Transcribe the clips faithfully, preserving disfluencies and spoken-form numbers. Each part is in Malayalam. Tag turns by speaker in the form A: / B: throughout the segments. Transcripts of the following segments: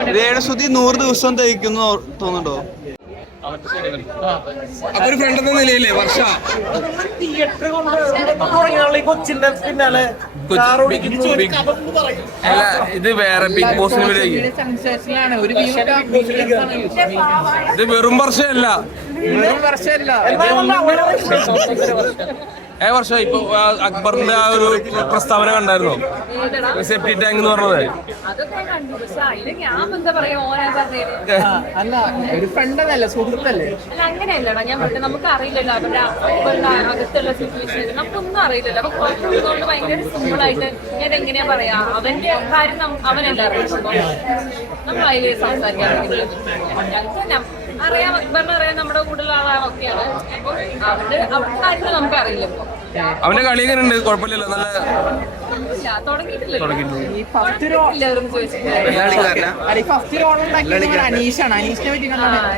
A: രേണുസുതി നൂറ് ദിവസം തയ്ക്കുന്നു തോന്നുന്നുണ്ടോ?
B: അപ്പൊ ഒരു ഫ്രണ്ട് എന്ന നിലയില്ലേ വർഷ അല്ല ഇത് വേറെ ബിഗ് ബോസിന് ഇത് വെറും വർഷമല്ല ഏ വർഷം ഇപ്പൊ അക്ബറിന്റെ ആ ഒരു പ്രസ്താവന കണ്ടായിരുന്നോ? സെപ്റ്റി ടാങ്ക് എന്ന് പറഞ്ഞത്
C: അല്ല ഒരു ഫ്രണ്ടല്ല സുഹൃത്തല്ലേ?
D: അങ്ങനെയല്ലടാ ഞാൻ പറഞ്ഞത്, നമുക്ക് അറിയില്ലല്ലോ അവരുടെ അകത്തുള്ള സിറ്റുവേഷൻ, നമുക്കൊന്നും അറിയില്ലല്ലോ. അപ്പൊ പുറത്തുള്ളതുകൊണ്ട് ഭയങ്കര സിമ്പിൾ ആയിട്ട് ഞാൻ എങ്ങനെയാ പറയാ, അവന്റെ കാര്യം അവനല്ല അറിയുമ്പോ നമ്മൾ അതിൽ സംസാരിക്കാൻ ഞങ്ങൾക്ക് അറിയാം. അക്ബറിനെ അറിയാം, നമ്മുടെ കൂടുതൽ ആളാണൊക്കെയാണ്. അപ്പൊ അവരുടെ അവരുടെ കാര്യങ്ങൾ നമുക്ക് അറിയില്ലല്ലോ.
B: അവന്റെ കളി എങ്ങനെ ഉണ്ട്? കുഴപ്പമില്ലല്ലോ, നല്ല
C: അനീഷാണ്. അനീഷിനെ പറ്റി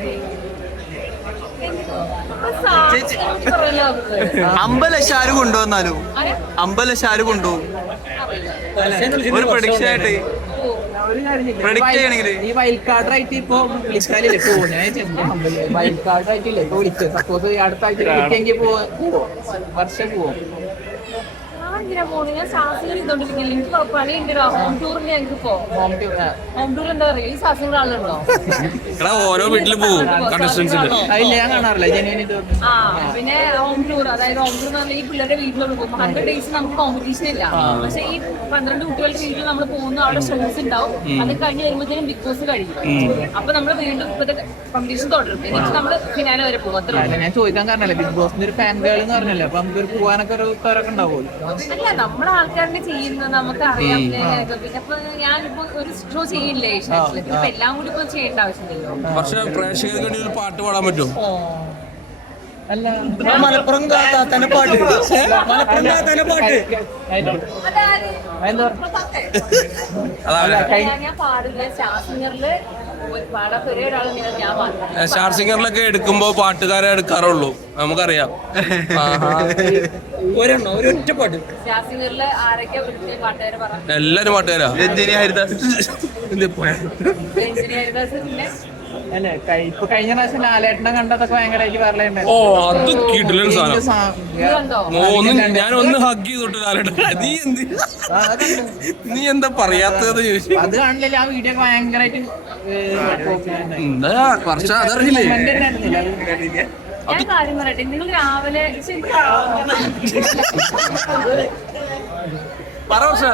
A: അമ്പലക്ഷം ആര് കൊണ്ടുവന്നാലും അമ്പലക്ഷം ആര് കൊണ്ടുപോകും? ഒരു പ്രൊഡിക്ഷൻ ആയിട്ട് പ്രൊഡിക്റ്റ് ചെയ്യണമെങ്കിൽ
C: ഈ വൈൽഡ് കാർഡായിട്ട് ഇപ്പൊ വിളിച്ചാലേ പോകും. ഞാൻ വൈൽഡ് കാർഡായിട്ടില്ലേ ഇപ്പൊ വിളിച്ചത്. സപ്പോസ് അടുത്ത ആഴ്ച വിളിക്കെങ്കിൽ പോവും, വർഷം പോവും.
D: ഞാൻ ശ്വാസം ചെയ്തോണ്ടിരിക്കില്ല, എനിക്ക് കുഴപ്പമാണ്. എന്റെ ഹോം ടൂറിന് ഞങ്ങൾക്ക് പോവാം. ഹോം ടൂർ എന്താ പറയുക, ഈ ശ്വാസം ആളുണ്ടോ?
B: ഓരോ വീട്ടിൽ പോകും.
C: ഞാൻ കാണാറില്ല.
D: ആ പിന്നെ ഹോം ടൂർ, അതായത് ഹോം ടൂർ എന്ന് പറഞ്ഞാൽ ഈ പിള്ളേരുടെ വീട്ടിലോട്ട് പോകും. ഹൺഡ്രഡ് ഡേയ്സ് നമുക്ക് കോമ്പറ്റീഷൻ ഇല്ല. പക്ഷെ ഈ പന്ത്രണ്ട് കുട്ടികളുടെ വീട്ടിൽ നമ്മൾ പോകുന്ന അവിടെ ഷോസ് ഉണ്ടാവും. അത് കഴിഞ്ഞ് വരുമ്പോഴത്തേനും ബിഗ് ബോസ് കഴിയും. അപ്പൊ നമ്മൾ വീണ്ടും ഇപ്പോഴത്തെ കോമ്പറ്റീഷൻ തുടരും. എന്നിട്ട് നമ്മൾ ഫിനാലെ വരെ പോകും. അത്ര
C: ഞാൻ ചോദിക്കാൻ കാരണല്ലേ, ബിഗ് ബോസിന്റെ ഒരു ഫാൻ ഗേൾ എന്ന് പറഞ്ഞല്ലോ. അപ്പൊ നമുക്ക് പോകാനൊക്കെ ഒരു ഉത്തരവൊക്കെ ഉണ്ടാവുമല്ലോ.
D: അല്ല, നമ്മുടെ ആൾക്കാരുടെ ചെയ്യുന്നത് നമുക്ക് അറിയാം. പിന്നെ ഇപ്പൊ ഞാനിപ്പോ ഒരു ഷോ ചെയ്യില്ലേ ഏഷ്യാനെറ്റിൽ, ഇപ്പൊ എല്ലാം കൂടി ഇപ്പൊ ചെയ്യേണ്ട ആവശ്യമില്ലല്ലോ.
B: പക്ഷെ പ്രേക്ഷകർക്ക് വേണ്ടി ഒരു പാട്ട് പാടാൻ പറ്റും.
C: അല്ല
A: മലപ്പുറം തന്നെ പാട്ട് മലപ്പുറം തന്നെ പാട്ട്
D: ഞാൻ പാടില്ല. സ്റ്റാർ
B: സ്റ്റാർ സിംഗറിലൊക്കെ എടുക്കുമ്പോ പാട്ടുകാരെ എടുക്കാറുള്ളൂ, നമുക്കറിയാം.
A: ഒരൊറ്റ പാട്ട്
D: സ്റ്റാർ സിംഗറിൽ ആരൊക്കെ പാട്ടുകാരെ പറഞ്ഞു?
B: എല്ലാരും പാട്ടുകാരാ.
A: രഞ്ജിനി ഹരിദാസ്,
D: രഞ്ജിനി ഹരിദാസ്. പിന്നെ
C: അല്ലെ ഇപ്പൊ കഴിഞ്ഞ പ്രാവശ്യം ലാലേട്ടനെ കണ്ടതൊക്കെ ഭയങ്കരമായിട്ട് പറയലുണ്ട്.
B: ഓ അത് കിടിലൻ സാധനം. ഒന്ന് ഞാൻ ഒന്ന് ഹഗ് ചെയ്തോട്ട് ലാലേട്ടൻ. നീ എന്ത് നീ എന്താ പറയാത്തത് ചോദിച്ചു.
C: അത് കാണില്ല, ആ വീഡിയോ ഒക്കെ ഭയങ്കരമായിട്ട്
B: എന്താ കുറച്ച് അതറിയില്ലേ?
D: ഞാൻ കാര്യം പറയട്ടെ, നിങ്ങൾ രാവിലെ
B: പറ വർഷ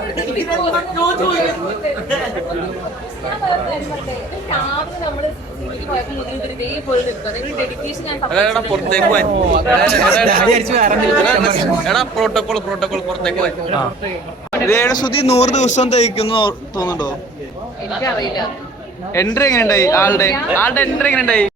B: പ്രോട്ടോകോൾ പ്രോട്ടോകോൾ പുറത്തേക്ക്
A: രേണുസുതി നൂറ് ദിവസം തയ്ക്കുന്നു തോന്നുന്നുണ്ടോ?
D: എനിക്കറിയില്ല.
A: എൻട്രി എങ്ങനെ ഉണ്ടായി? ആളുടെ ആളുടെ എൻട്രി എങ്ങനെ ഉണ്ടായി?